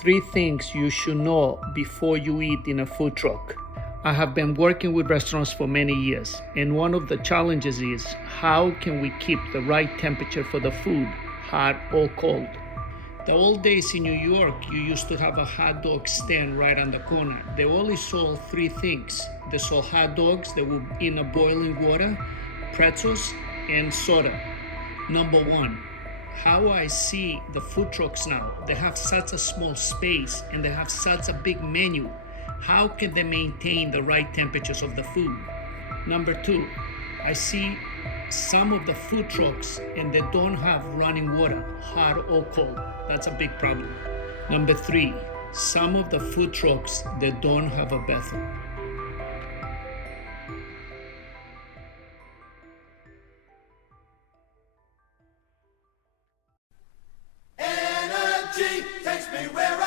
Three things you should know before you eat in a food truck. I have been working with restaurants for many years, and one of the challenges is how can we keep the right temperature for the food, hot or cold? The old days in New York, you used to have a hot dog stand right on the corner. They only sold three things. They sold hot dogs that were in a boiling water, pretzels, and soda. Number one, how I see the food trucks now, they have such a small space and they have such a big menu. How can they maintain the right temperatures of the food? Number two, I see some of the food trucks and they don't have running water, hot or cold. That's a big problem. Number three, some of the food trucks, they don't have a bathroom. Energy takes me where